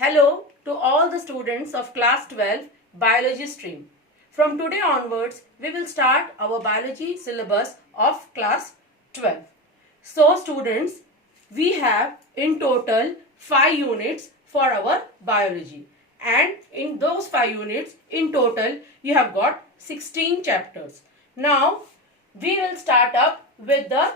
Hello to all the students of class 12 biology stream. From today onwards, we will start our biology syllabus of class 12. So students, we have in total 5 units for our biology. And in those 5 units, in total, you have got 16 chapters. Now, we will start up with the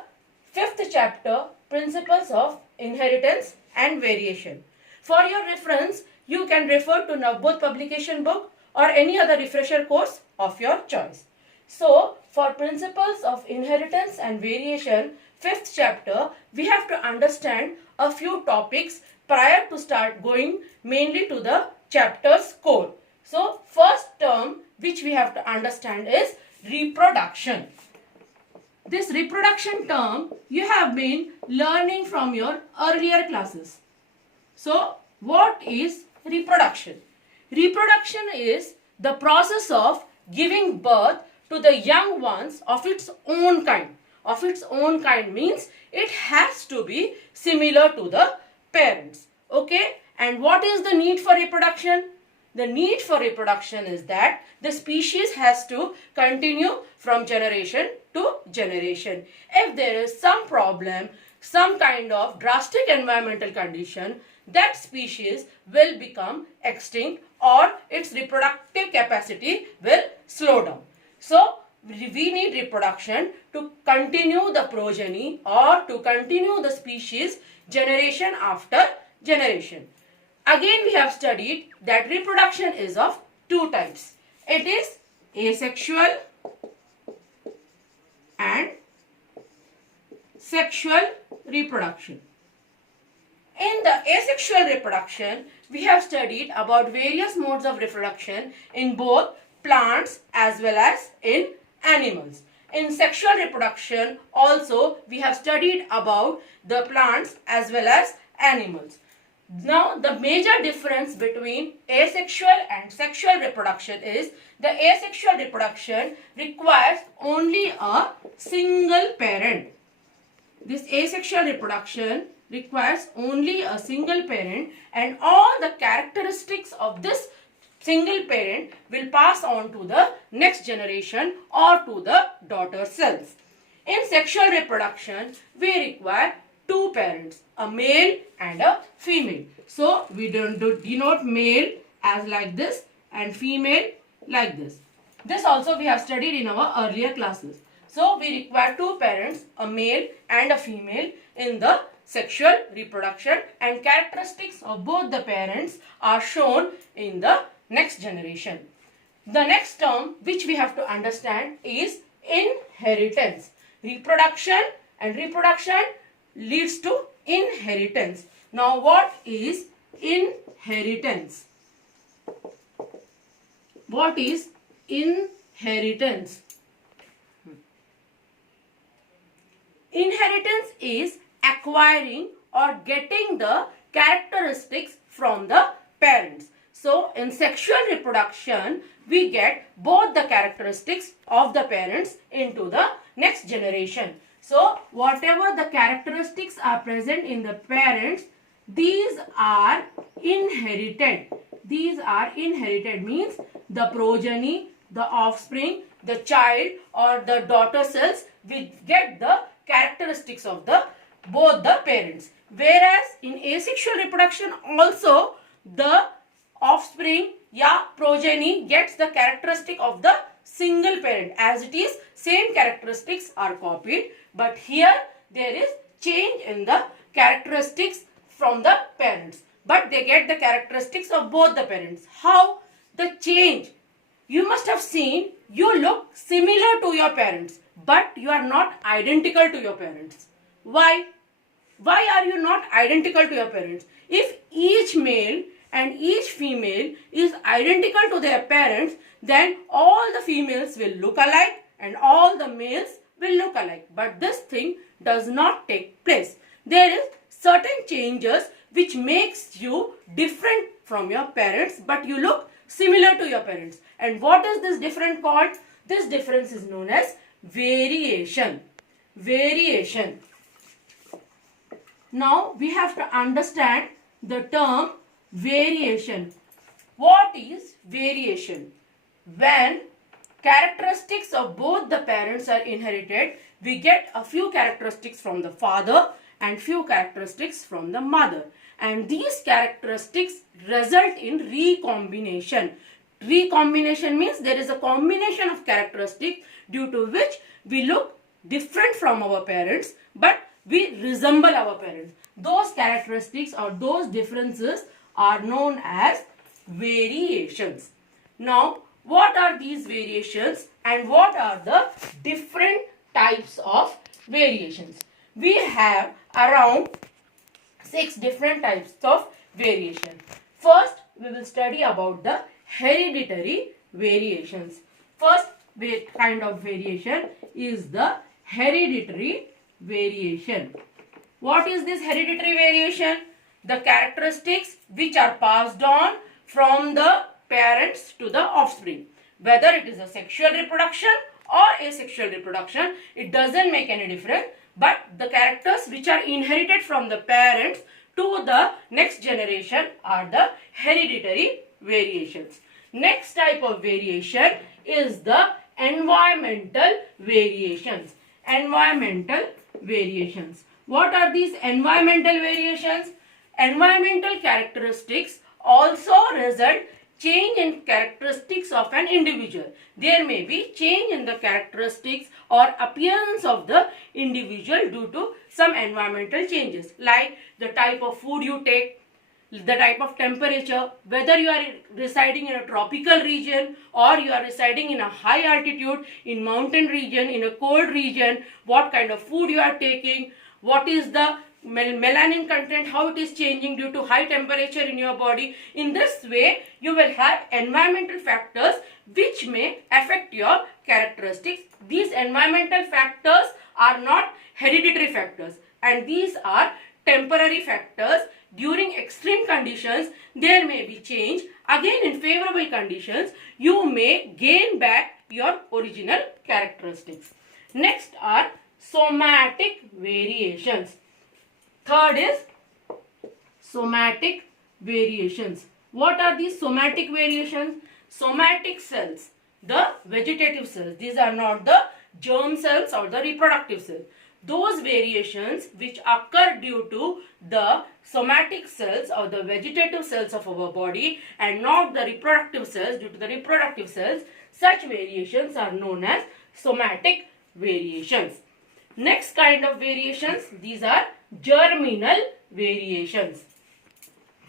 5th chapter, Principles of Inheritance and Variation. For your reference, you can refer to Navbodh publication book or any other refresher course of your choice. So, for Principles of Inheritance and Variation, 5th chapter, we have to understand a few topics prior to start going mainly to the chapter's core. So, first term which we have to understand is reproduction. This reproduction term you have been learning from your earlier classes. So, what is reproduction? Reproduction is the process of giving birth to the young ones of its own kind. Of its own kind means it has to be similar to the parents. Okay? And what is the need for reproduction? The need for reproduction is that the species has to continue from generation to generation. If there is some problem, some kind of drastic environmental condition, that species will become extinct or its reproductive capacity will slow down. So, we need reproduction to continue the progeny or to continue the species generation after generation. Again, we have studied that reproduction is of two types. It is asexual and sexual reproduction. In the asexual reproduction, we have studied about various modes of reproduction in both plants as well as in animals. In sexual reproduction also, we have studied about the plants as well as animals. Now, the major difference between asexual and sexual reproduction is the asexual reproduction requires only a single parent. This asexual reproduction requires only a single parent and all the characteristics of this single parent will pass on to the next generation or to the daughter cells. In sexual reproduction, we require two parents, a male and a female. So, we don't denote male as like this and female like this. This also we have studied in our earlier classes. So, we require two parents, a male and a female in the sexual reproduction, and characteristics of both the parents are shown in the next generation. The next term which we have to understand is inheritance. Reproduction and reproduction leads to inheritance. Now, what is inheritance? What is inheritance? Inheritance is acquiring or getting the characteristics from the parents. So, in sexual reproduction, we get both the characteristics of the parents into the next generation. So, whatever the characteristics are present in the parents, these are inherited. These are inherited means the progeny, the offspring, the child or the daughter cells will get the characteristics of the both the parents. Whereas in asexual reproduction also the offspring progeny gets the characteristic of the single parent, as it is same characteristics are copied, but here there is change in the characteristics from the parents, but they get the characteristics of both the parents. How the change? You must have seen you look similar to your parents, but you are not identical to your parents. Why? Why are you not identical to your parents? If each male and each female is identical to their parents, then all the females will look alike and all the males will look alike. But this thing does not take place. There is certain changes which makes you different from your parents, but you look similar to your parents. And what is this difference called? This difference is known as variation. Variation. Now we have to understand the term Variation. What is variation? When characteristics of both the parents are inherited, we get a few characteristics from the father and few characteristics from the mother. And these characteristics result in recombination. Recombination means there is a combination of characteristics due to which we look different from our parents, but we resemble our parents. Those characteristics or those differences are known as variations. Now, what are these variations and what are the different types of variations? We have around 6 different types of variation. First, we will study about the hereditary variations. First kind of variation is the hereditary variation. What is this hereditary variation? The characteristics which are passed on from the parents to the offspring. Whether it is a sexual reproduction or asexual reproduction, it doesn't make any difference. But the characters which are inherited from the parents to the next generation are the hereditary variations. Next type of variation is the environmental variations. Environmental variations. What are these environmental variations? Environmental characteristics also result change in characteristics of an individual. There may be change in the characteristics or appearance of the individual due to some environmental changes, like the type of food you take, the type of temperature, whether you are residing in a tropical region or you are residing in a high altitude, in mountain region, in a cold region, what kind of food you are taking, what is the melanin content, how it is changing due to high temperature in your body. In this way, you will have environmental factors which may affect your characteristics. These environmental factors are not hereditary factors, and these are temporary factors. During extreme conditions, there may be change. Again, in favorable conditions, you may gain back your original characteristics. Next are somatic variations. Third is somatic variations. What are these somatic variations? Somatic cells, the vegetative cells. These are not the germ cells or the reproductive cells. Those variations which occur due to the somatic cells or the vegetative cells of our body and not the reproductive cells due to the reproductive cells, such variations are known as somatic variations. Next kind of variations, these are germinal variations.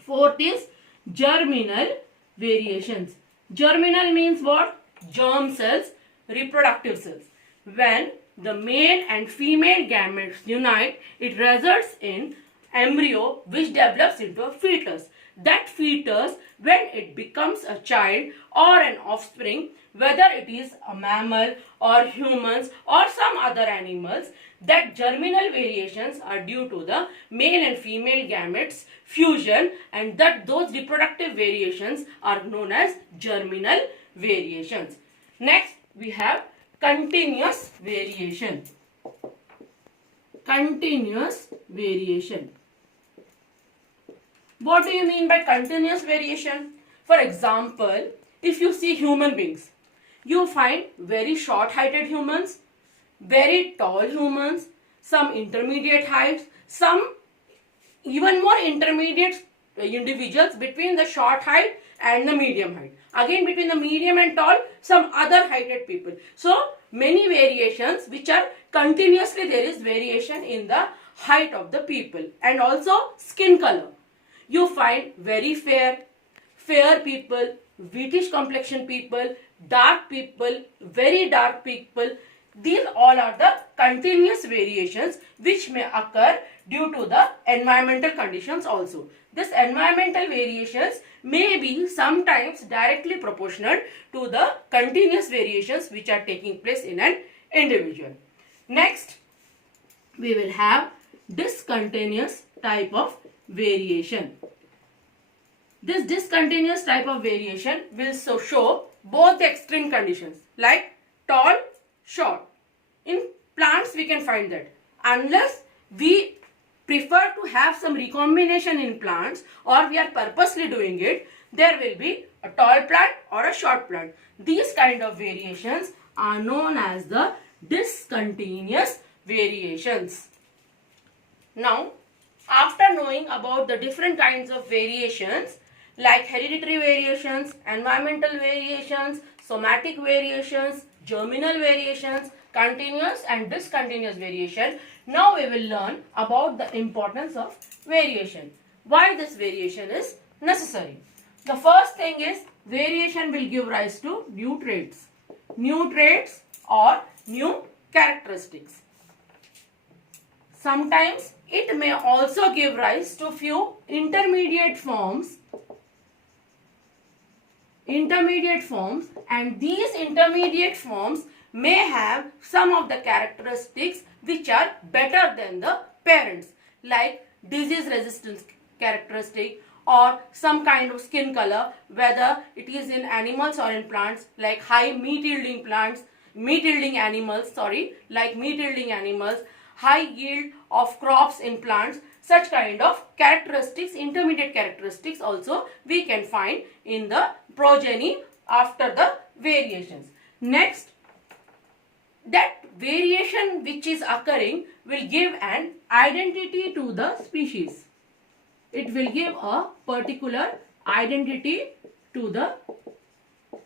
Fourth is germinal variations. Germinal means what? Germ cells, reproductive cells. When the male and female gametes unite, it results in embryo which develops into a fetus. That fetus, when it becomes a child or an offspring, whether it is a mammal or humans or some other animals, that germinal variations are due to the male and female gametes fusion, and that those reproductive variations are known as germinal variations. Next, we have continuous variation. Continuous variation. What do you mean by continuous variation? For example, if you see human beings, you find very short-heighted humans, very tall humans, some intermediate heights, some even more intermediate individuals between the short height and the medium height. Again, between the medium and tall, some other heighted people. So, many variations which are continuously there is variation in the height of the people, and also skin color. You find very fair people, whitish complexion people, dark people, very dark people. These all are the continuous variations which may occur due to the environmental conditions also. This environmental variations may be sometimes directly proportional to the continuous variations which are taking place in an individual. Next, we will have discontinuous type of variation. This discontinuous type of variation will show both extreme conditions like tall, short. In plants we can find that. Unless we prefer to have some recombination in plants, or we are purposely doing it, there will be a tall plant or a short plant. These kind of variations are known as the discontinuous variations. Now, after knowing about the different kinds of variations like hereditary variations, environmental variations, somatic variations, germinal variations, continuous and discontinuous variation, now we will learn about the importance of variation. Why this variation is necessary? The first thing is variation will give rise to new traits or new characteristics. Sometimes it may also give rise to few intermediate forms, and these intermediate forms may have some of the characteristics which are better than the parents, like disease resistance characteristic or some kind of skin color, whether it is in animals or in plants, like meat yielding animals, high yield of crops in plants. Such kind of characteristics, intermediate characteristics also we can find in the progeny after the variations. Next, that variation which is occurring will give an identity to the species. It will give a particular identity to the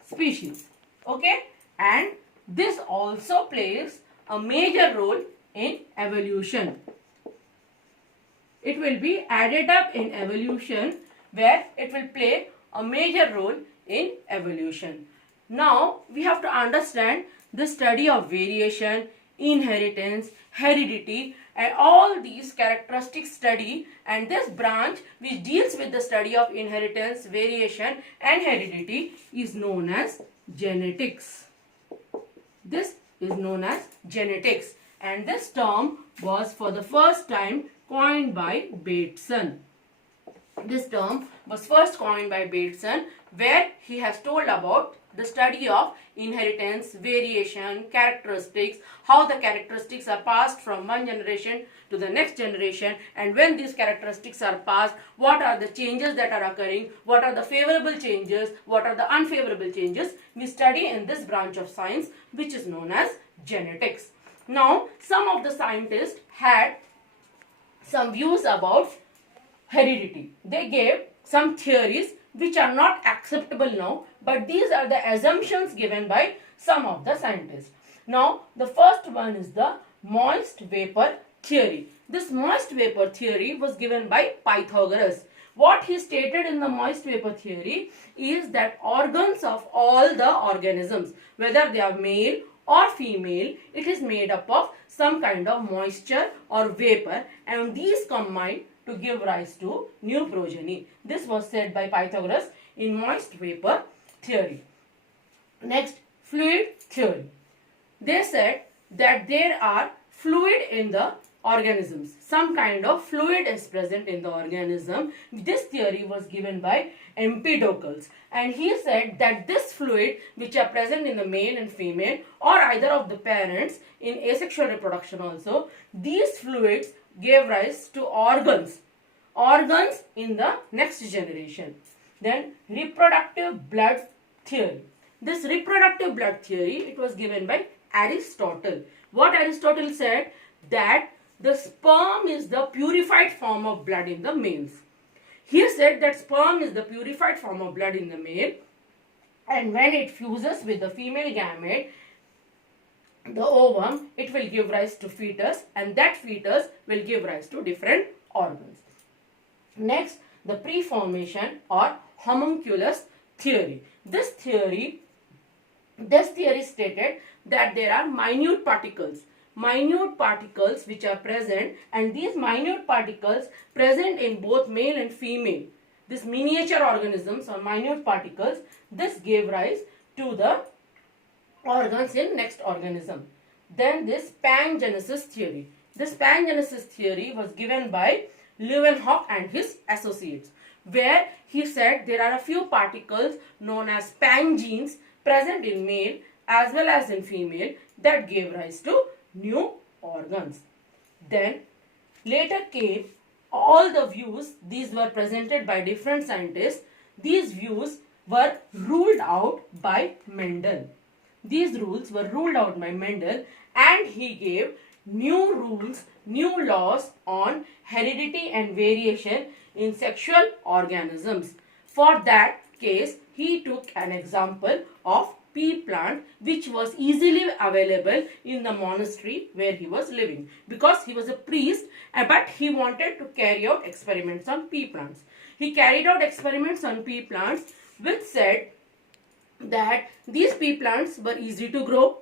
species. Okay? And this also plays a major role in evolution. It will be added up in evolution, where it will play a major role in evolution. Now, we have to understand the study of variation, inheritance, heredity, and all these characteristics study, and this branch which deals with the study of inheritance, variation and heredity is known as genetics. This is known as genetics, and this term was for the first time coined by Bateson. This term was first coined by Bateson, where he has told about the study of inheritance, variation, characteristics, how the characteristics are passed from one generation to the next generation, and when these characteristics are passed, what are the changes that are occurring, what are the favorable changes, what are the unfavorable changes, we study in this branch of science which is known as genetics. Now, some of the scientists had some views about heredity. They gave some theories which are not acceptable now, but these are the assumptions given by some of the scientists. Now, the first one is the moist vapor theory. This moist vapor theory was given by Pythagoras. What he stated in the moist vapor theory is that organs of all the organisms, whether they are male or female, it is made up of some kind of moisture or vapor, and these combine to give rise to new progeny. This was said by Pythagoras in moist vapor theory. Next, fluid theory. They said that there are fluid in the organisms. Some kind of fluid is present in the organism. This theory was given by Empedocles, and he said that this fluid which are present in the male and female or either of the parents in asexual reproduction also, these fluids gave rise to organs in the next generation. Then reproductive blood theory. This reproductive blood theory, it was given by Aristotle. What Aristotle said, that the sperm is the purified form of blood in the males. He said that sperm is the purified form of blood in the male, and when it fuses with the female gamete, the ovum, it will give rise to fetus, and that fetus will give rise to different organs. Next, the preformation or homunculus theory. This theory stated that there are minute particles which are present, and these minute particles present in both male and female. These miniature organisms or minute particles, this gave rise to the organs in next organism. Then this pangenesis theory. This pangenesis theory was given by Leeuwenhoek and his associates, where he said there are a few particles known as pangenes present in male as well as in female that gave rise to new organs. Then later came all the views, these were presented by different scientists. These views were ruled out by Mendel. These rules were ruled out by Mendel, and he gave new rules, new laws on heredity and variation in sexual organisms. For that case, he took an example of pea plant, which was easily available in the monastery where he was living, because he was a priest, but he wanted to carry out experiments on pea plants. He carried out experiments on pea plants which said that these pea plants were easy to grow.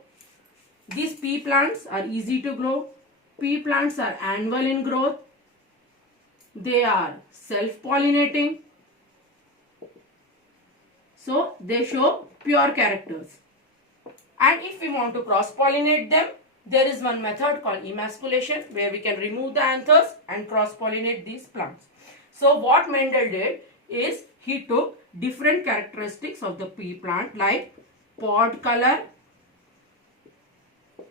These pea plants are easy to grow. Pea plants are annual in growth. They are self-pollinating. So they show pure characters. And if we want to cross-pollinate them, there is one method called emasculation, where we can remove the anthers and cross-pollinate these plants. So what Mendel did is he took different characteristics of the pea plant, like pod color,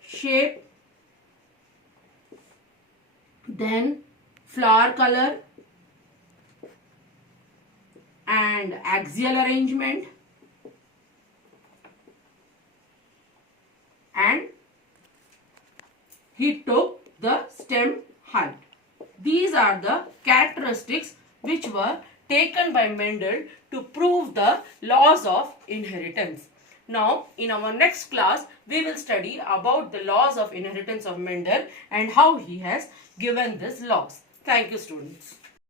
shape, then flower color and axial arrangement, and he took the stem height. These are the characteristics which were taken by Mendel to prove the laws of inheritance. Now, in our next class, we will study about the laws of inheritance of Mendel and how he has given these laws. Thank you, students.